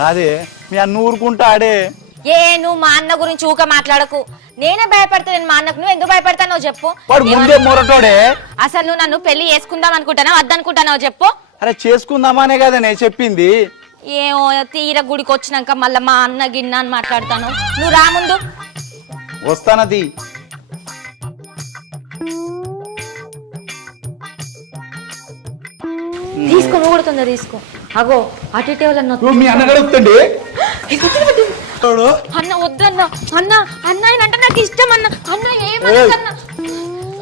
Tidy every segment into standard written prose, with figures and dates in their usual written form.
కాదే మీ అన్న ఊరుకుంటా ఆడే. నువ్వు మా అన్న గురించి ఊక మాట్లాడకు. నేనే భయపడతా. నేను మా అన్నకు నువ్వు ఎందుకు భయపడతానో చెప్పు. వాడు ముందే మొరటోడే. అసలు నువ్వు నన్ను పెళ్లి చేసుకుందాం అనుకుంటానా వద్దనుకుంటానో చెప్పు. అరే చేసుకుందామానే కదా నేను చెప్పింది. ఏమో తీర గుడికి వచ్చినాక మళ్ళీ మా అన్న గిన్న అని మాట్లాడతాను. నువ్వు రా ముందు. వస్తానది. తీసుకో, నువ్వు కూడా తొందర తీసుకో. అగో అటు ఇటు మీ అన్న గడుపుతండి. అన్న వద్దన్న. అన్న అన్న అంటే నాకు ఇష్టం అన్న. అన్న ఏమన్న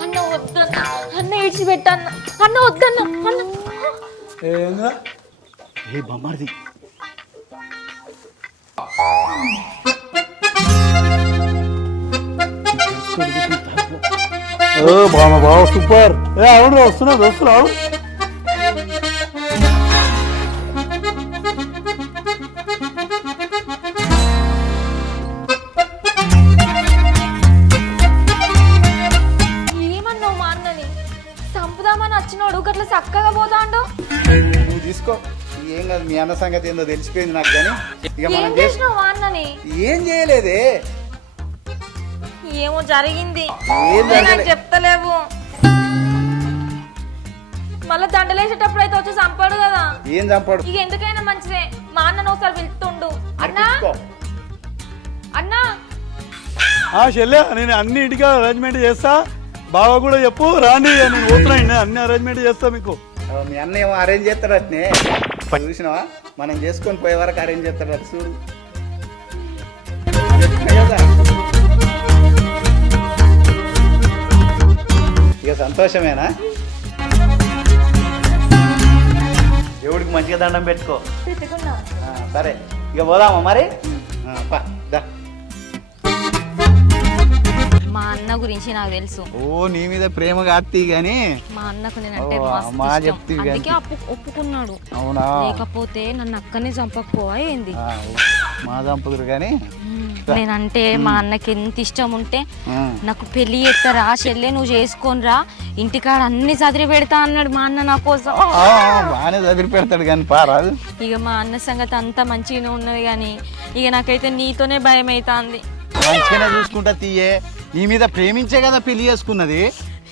అన్న వద్దన్న. అన్న ఇడిచిపెట్టన్న. అన్న వద్దన్న. అన్న ఏ బొమ్మది బాబా సూపర్. అవును వస్తున్నావు వస్తున్నావు. ఏమన్నావు మా అన్నని? చంపుదామని వచ్చినోడు గట్ల చక్కగా పోతాండు. నువ్వు తీసుకో, ఏం కాదు. మీ అన్న సంగతి ఏందో తెలిసిపోయింది నాకు. కానీ ఇక మనం చేసినావు మా అన్నని? ఏం చేయలేదే. ఏమో జరిగింది, ఏం నాకు చెప్తలేవు. మళ్ళా దండలేసేటప్పుడు అయితే వచ్చి చంపాడు కదా. ఏం చంపాడు? ఇక ఎందుకైనా మంచిదే మా అన్నను ఒకసారి పిలుస్తుండు. అన్నా అన్నా చెల్లె నేను అన్నిటికీ అరేంజ్మెంట్ చేస్తా. బావ కూడా చెప్పు రాండి, నేను పోతున్నా. అన్ని అరేంజ్మెంట్ చేస్తా మీకు. మీ అన్న ఏమో అరేంజ్ చేస్తాడు అట్నే. చూసినావా, మనం చేసుకొని పోయే వరకు అరేంజ్ చేస్తాడు అది చూడు. ఇక సంతోషమేనా? దేవుడికి మంచిగా దండం పెట్టుకో. సరే ఇక పోదామా మరి? మా అన్న గురించి నాకు తెలుసు. ఓ నీ మీద ప్రేమ కాత్తి గాని మా అన్నకు నేనంటే అందుకే ఒప్పుకున్నాడు. అవునా? లేకపోతే నన్ను అక్కనే చంపకపోవా ఏంది? మా చంపుదురు కానీ నేనంటే మా అన్నకి ఎంత ఇష్టం ఉంటే నాకు పెళ్లి చేస్తారా చెల్లె నువ్వు చేసుకోనరా ఇంటికాడ అన్ని చదిరి పెడతా అన్నాడు మా అన్న నా కోసం. బాగానే చదిరి పెడతాడు కానీ పారాదు. ఇక మా అన్న సంగతి అంతా మంచిగానే ఉన్నది కానీ ఇక నాకైతే నీతోనే భయం అవుతుంది. మంచిగానే చూసుకుంటా తీయే. నీ మీద ప్రేమించే కదా పెళ్లి చేసుకున్నది.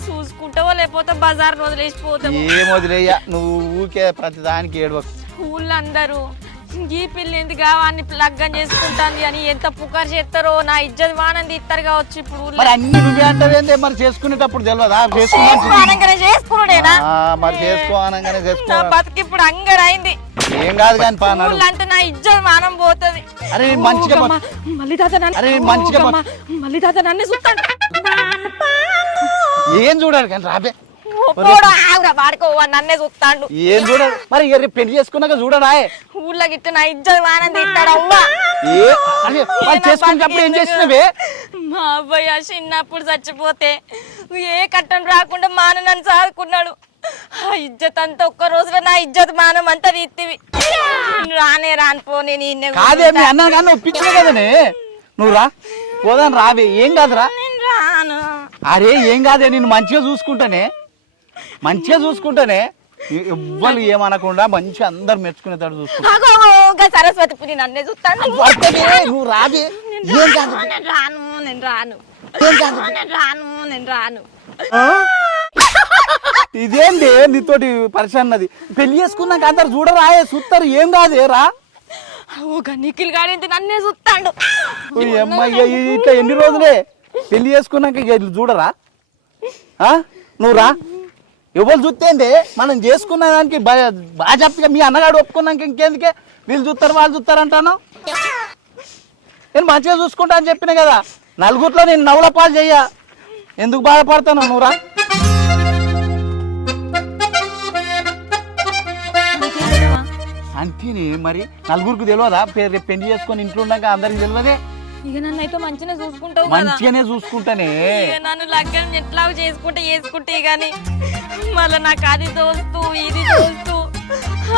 చూసుకుంటావో లేకపోతే బజార్ వదిలేసిపోతావు. ఏం వదిలేయ, నువ్వు ఊకే ప్రతి దానికి ఏడవకు. ఊళ్ళో అందరూ ఈ పిల్లి ఎందుకు వాడిని లగ్గం చేసుకుంటాను అని ఎంత పుకారు చేస్తారో నా ఇజ్జత్ వానంది ఇస్తారు కావచ్చు. ఇప్పుడు అన్ని నువ్వే అంటావేందే మరి చేసుకునేటప్పుడు తెలియదా? చేసుకున్నాడేనా? మరి చేసుకోనగానే నా బతికి ఇప్పుడు అంగడైంది. ఏం కాదు కానీ అంటే నా ఇజ్జత్ మానం పోతుంది. అరే మంచిగా మళ్ళీ తాత మళ్ళీ తాత నన్ను చూస్తాడు. ఏం చూడాలి కానీ రాబే వాడుకో నన్నే చూస్తాడు. ఏం చూడాలి మరి? పెళ్లి చేసుకున్నాక చూడరా? ఊళ్ళో గిట్ట నా ఇజ్జత్ మానం తిట్టాడు. చేసుకున్నప్పుడు ఏం చేసినవే? మా అబ్బాయి చిన్నప్పుడు చచ్చిపోతే ఏ కట్టం రాకుండా మాన నన్ను సాదుకున్నాడు. ఆ ఇజ్జత్ అంతా ఒక్క రోజులో నా ఇజ్జత్ మానం అంతా తీతివి. రానే రానిపో నేను కాదే మీ అన్న కానీ ఒప్పించిన కదనే. నువ్వు రా పోదాను రావే. ఏం కాదురా. రాను. అరే ఏం కాదే, నేను మంచిగా చూసుకుంటానే. ఎవ్వరు ఏమనకుండా మంచిగా అందరు మెచ్చుకునేటాడు చూసుకుంటా. సరస్వతి నన్నే చూస్తాను. నువ్వు రావే. ఏం కాదు. నేను రాను. ఇదేంటి నీతోటి పరిచన్నది? పెళ్లి చేసుకున్నాక అందరు చూడరా? చూస్తారు. ఏం కాదే రా. నిఖిల్ గాడి నన్నే చూస్తాడు. ఇట్లా ఎన్ని రోజులే పెళ్లి చేసుకున్నాక చూడరా? నువ్వు రా. ఎవరు చూస్తేంది? మనం చేసుకున్న దానికి బాగా చెప్పగా మీ అన్నగాడు ఒప్పుకున్నాక ఇంకెందుకే వీళ్ళు చూస్తారు వాళ్ళు చూస్తారు అంటాను. నేను మంచిగా చూసుకుంటా అని చెప్పిన కదా. నలుగురిలో నేను నవ్వుల పాలు చెయ్య. ఎందుకు బాధపడతాను? నువ్వు రా. అంతేనే మరి నలుగురికి తెలియదా? పెళ్లి చేసుకొని ఇంట్లో ఉన్నాక అందరికి తెలియదే. ఇక నన్ను అయితే మంచిగా చూసుకుంటావు. మంచిగానే చూసుకుంటానే. నన్ను లగ్గం ఎట్లా చేసుకుంటే గాని మళ్ళీ నాకు అది దోస్తు ఇది దోస్తు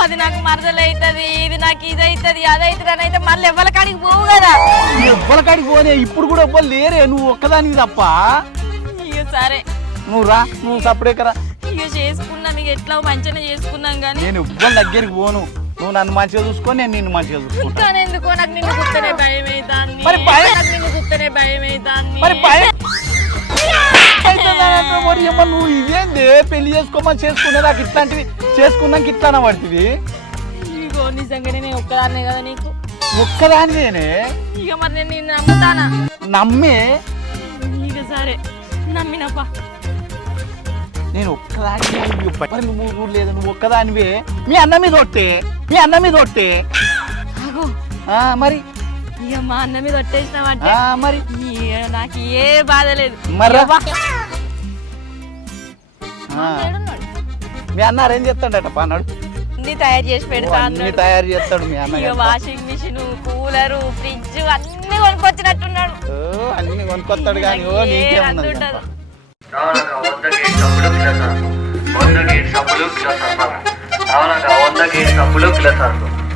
అది నాకు మరదలైతుంది ఇది నాకు ఇది అవుతుంది అది అవుతుంది అని అయితే మళ్ళీ ఎవ్వల కాడికి పోవు కదా. ఎవ్వల కాడికి పోనే. ఇప్పుడు కూడా ఎవ్వరు లేరే, నువ్వు ఒక్కదానికి తప్ప. ఇక సరే నువ్వు రా. నువ్వు సపరేట్ రా. ఇక చేసుకున్నాం. ఇక ఎట్లా మంచిగా చేసుకున్నాం కానీ నేను ఎవ్వరి దగ్గరికి పోను. నువ్వు నన్ను మంచిగా చూసుకో, నేను నిన్ను మంచిగా చూసుకుంటా. కానీ ఎందుకో నాకు నిన్ను గుర్తనే భయం అవుతుంది. మరి భయం- నాకు నిన్ను గుర్తనే భయం అవుతుంది. మరి భయం అవుతుందనంటే మరి ఏమో నువ్వు ఇదేంది పెళ్లి చేసుకోమని చేసుకునే నాకు ఇట్లాంటివి చేసుకున్నాక ఇట్లానే పడుతుంది. ఇగో నిజంగానే నేను ఒక్కదాన్నే కదా నీకు. ఒక్కదానివేనే ఇక మరి నేను నిన్ను నమ్ముతానా? నమ్మే ఇక సరే నమ్మినప్పా. నేను ఒక్కదానివే. మరి నువ్వు లేదు, నువ్వు ఒక్కదానివే. మీ అన్న మీద ఒట్టే, మీ అన్న మీద ఒట్టే. ఆగో మరి ఇక మా అన్న మీద ఒట్టేసినావంటే మరి ఇక నాకు ఏ బాధ లేదు. మర్రా. ఇక వా. ఏడున్నాడు? మీ అన్న అరేంజ్ చేస్తాడట పానాడు, అన్ని తయారు చేసి పెడతా అన్ని అన్నాడు. తయారు చేస్తాడు మీ అన్న. ఇక వాషింగ్ మిషన్, కూలరు, ఫ్రిడ్జ్ అన్ని కొనుక్కొచ్చినట్టున్నాడు. అన్ని కొనుక్కొస్తాడు కానీ ఓ నీకేమున్నది. ఉండదు.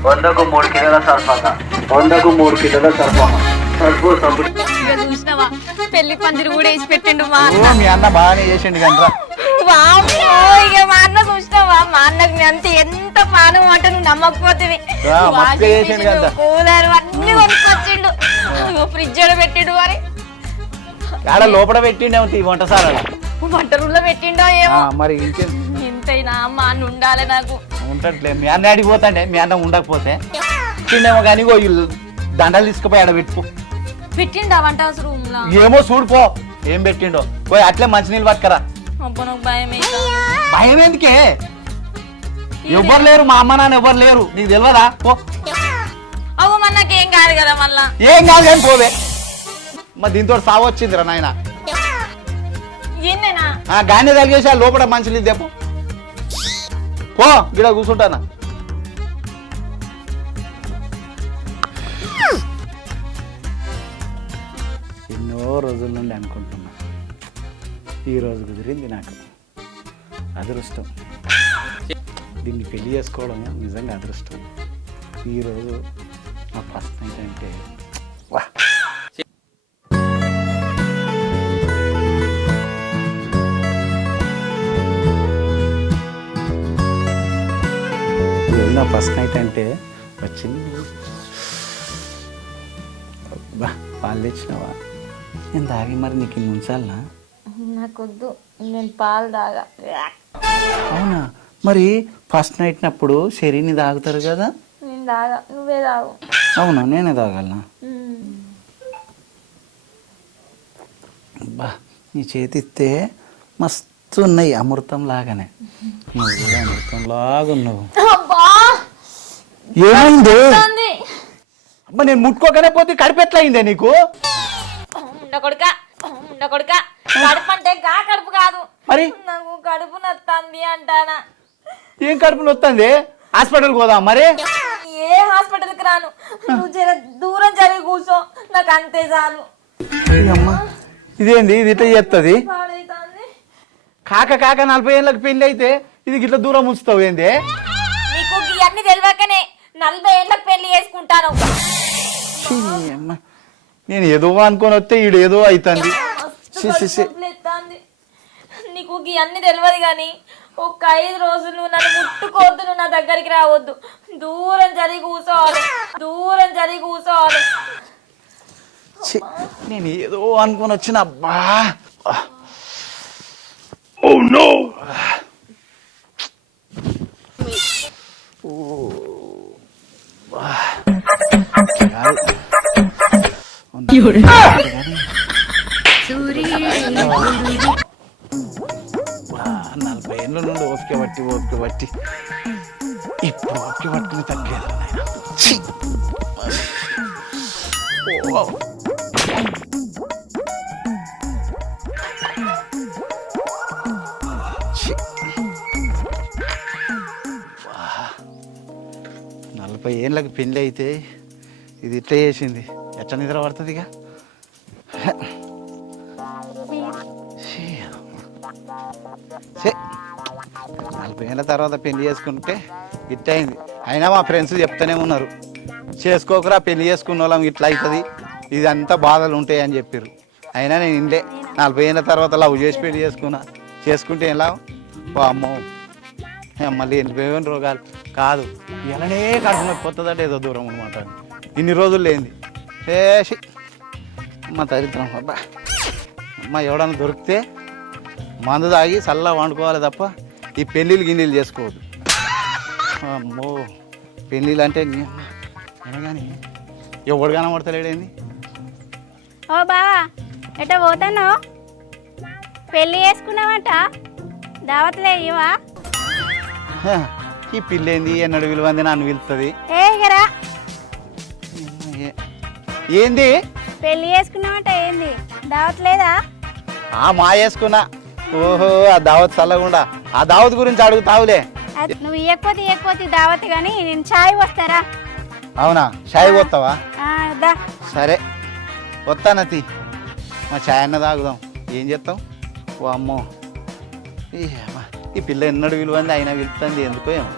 వందకు 3 కిలోల సర్ఫాగా 100కు 3 కిలోల సర్ఫాగా సర్ఫు సబ్బు. ఇక చూసినావా పెళ్లి పందిరి కూడా వేసి పెట్టిండు మా ఓ మీ అన్న బాగానే చేసిండు కనరా. వామ్మో, ఇక మా అన్న చూసినావా మా అన్నకు నేను అంత ఎంత పానం అంట నువ్వు నమ్మకపోతుంది. మస్తు చేసిండు కదా. కూలర్ అన్ని కొనుక్కొచ్చిండు. ఫ్రిడ్జ్ కూడా పెట్టిండు. మరి ఆడ లోపల పెట్టిండేమో ఈ వంటసాల వంట రూమ్ లో పెట్టిండో ఏమో. మరి ఇంకేం ఇంతైనా మా అన్న ఉండాలి నాకు. ఉంటట్లే. మీ అన్న అడిగిపోతాండే, మీ అన్న ఉండకపోతే తిండేమో కానీ ఓ దండలు తీసుకుపోయి ఆడ పెట్టుకో. పెట్టిండు ఆ వంట హౌస్ రూమ్ లో. ఏమో చూడుపో ఏం పెట్టిండో. పోయి అట్లే మంచినీళ్ళు పట్టుకరా. అబ్బో నాకు భయం అవుతుంది. భయం ఎందుకే? ఎవ్వరు లేరు, మా అమ్మ నాన్న ఎవ్వరు లేరు, నీకు తెలియదా? పో. అవ్వ మరి నాకేం కాదు కదా మళ్ళా. ఏం కాదు కానీ పోవే. మరి దీంతో సావు వచ్చిందిరా నాయన. ఏందేనా గానే తలిగేసి ఆ లోపల మంచినీళ్ళు తెపో. పో గిడ కూర్చుంటానా. ఎన్నో రోజుల నుండి అనుకుంటున్నా, ఈ రోజు కుదిరింది నాకు. అదృష్టం. దీన్ని పెళ్లి చేసుకోవడం నిజంగా అదృష్టం. ఈరోజు నా ఫస్ట్ నైట్ అంటే వా. నా ఫస్ట్ నైట్ అంటే వచ్చింది. బా పాలు తెచ్చినావా? నేను తాగి మరి నీకు ఇన్ని ఉంచాలనా? నాకొద్దు, నేను పాలు తాగా. అవునా? మరి ఫస్ట్ నైట్ నప్పుడు షెరీని తాగుతారు కదా. నేను తాగా, నువ్వే తాగు. అవునా? నేనే తాగాలనా? బా నీ చేతిస్తే మస్తు ఉన్నాయి, అమృతం లాగానే. నువ్వు కూడా అమృతం లాగా ఉన్నావు. ఏమైంది? అబ్బా నేను ముట్టుకోకనే పోతే కడుపు ఎట్లా అయిందే నీకు? ఉండకొడుక ఉండకొడుక, కడుపు అంటే గా కడుపు కాదు. మరి నాకు కడుపు నత్తంది అంటానా. ఏం కడుపు నొత్తంది? హాస్పిటల్కి పోదాం మరి. ఏ హాస్పిటల్కి రాను, నువ్వు జర దూరం జరిగి కూర్చో, నాకు అంతే చాలు. అమ్మా ఇదేంది ఇది ఇట్లా చేస్తుంది? పాడైతుంది. కాక 40 ఏళ్ళకి పెళ్లి అయితే ఇది ఇట్లా దూరం ఉంచుతావు ఏంది? నీకు ఇవన్నీ తెలియకనే 40 ఏళ్ళకి పెళ్లి చేసుకుంటాను. ఛీ, అమ్మా నేను ఏదో అనుకొని వస్తే ఈడు ఏదో అవుతుంది. నీకు ఇవన్నీ తెలియదు కానీ ఒక 5 రోజులు నువ్వు నన్ను ముట్టుకోవద్దు, నువ్వు నా దగ్గరికి రావద్దు, దూరం జరిగి కూర్చోవాలి, దూరం జరిగి కూర్చోవాలి. ఛీ, నేను ఏదో అనుకొని వచ్చిన. అబ్బా నలభై ఏళ్ళ నుండి ఓపిక బట్టి ఇప్పుడు ఓపిక పట్టుకుని తగ్గలేదు. నలభై ఏళ్ళకి పెళ్ళి అయితే ఇది ఇట్లా చేసింది, ఎట్లా నిద్ర పడుతుంది? ఇక 40 ఏళ్ళ తర్వాత పెళ్లి చేసుకుంటే ఇట్లా అయింది. అయినా మా ఫ్రెండ్స్ చెప్తూనే ఉన్నారు, చేసుకోకరా పెళ్లి చేసుకున్న వాళ్ళం ఇట్లా అవుతుంది, ఇదంతా బాధలు ఉంటాయి అని చెప్పారు. అయినా నేను ఇండే 40 ఏళ్ళ తర్వాత లవ్ చేసి పెళ్లి చేసుకుంటే ఎలా? అమ్మో మళ్ళీ 80 రోగాలు. కాదు ఇలానే కడుపున కొత్తదట ఏదో దూరం అనమాట ఇన్ని రోజులు లేనిది చేసి అమ్మ దరిద్రం అబ్బా అమ్మ ఎవడన్నా దొరికితే మందు తాగి చల్లగా వండుకోవాలి తప్ప ఈ పెళ్ళిళ్ళు గిన్నెలు చేసుకోవద్దు అమ్మో పెళ్ళిళ్ళు అంటే అనగాని ఎవడు కనబడతలేడేంది ఓ బావా ఎట పోతాను పెళ్ళి చేసుకున్నావంట దావత్లే ఇవా హ, ఈ పిల్లేంది ఎన్నడు విలువంది నన్ను పిలుస్తుంది ఏ గరా ఏంది పెళ్ళి చేసుకున్నావంట ఏంది దావత్లేదా మా వేసుకున్నా ఓహో ఆ దావత్ చల్లకుండా ఆ దావత్ గురించి అడుగుతావులే నువ్వు ఇయ్యకపోతే దావత్ కానీ నేను ఛాయ్ వస్తారా అవునా చాయ్ పోతావా దా సరే వస్తానతి మా చాయ్ అన్న తాగుదాం ఏం చేస్తాం ఓ అమ్మో ఈ పిల్ల ఎన్నడు విలువంది అయినా పిలుస్తుంది ఎందుకో ఏమో